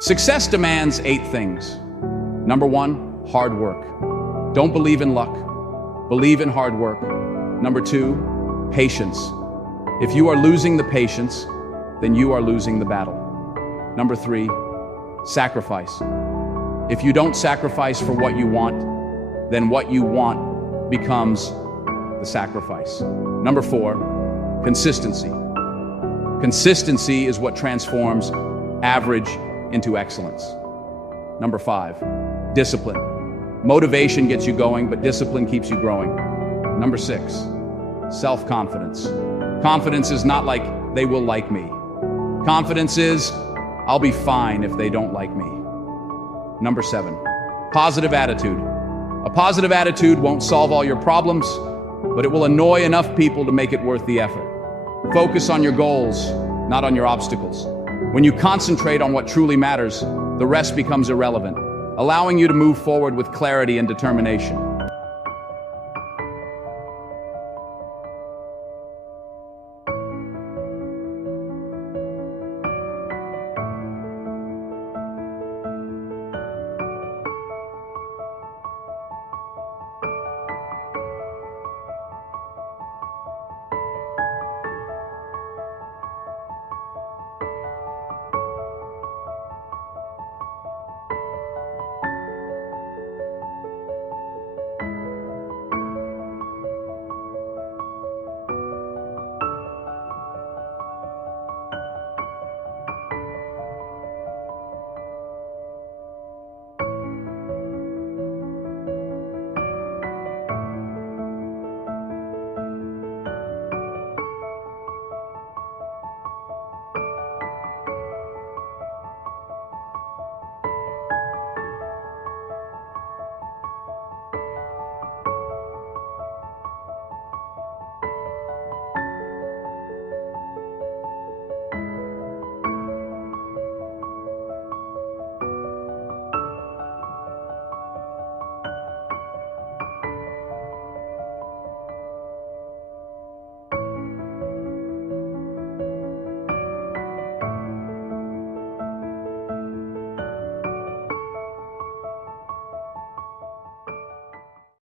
Success demands 8 things. Number 1, hard work. Don't believe in luck. Believe in hard work. Number 2, patience. If you are losing the patience, then you are losing the battle. Number 3, sacrifice. If you don't sacrifice for what you want, then what you want becomes the sacrifice. Number 4, consistency. Consistency is what transforms average into excellence. Number 5, discipline. Motivation gets you going, but discipline keeps you growing. Number 6, self-confidence. Confidence is not like they will like me. Confidence is I'll be fine if they don't like me. Number 7, positive attitude. A positive attitude won't solve all your problems, but it will annoy enough people to make it worth the effort. Focus on your goals, not on your obstacles. When you concentrate on what truly matters, the rest becomes irrelevant, allowing you to move forward with clarity and determination.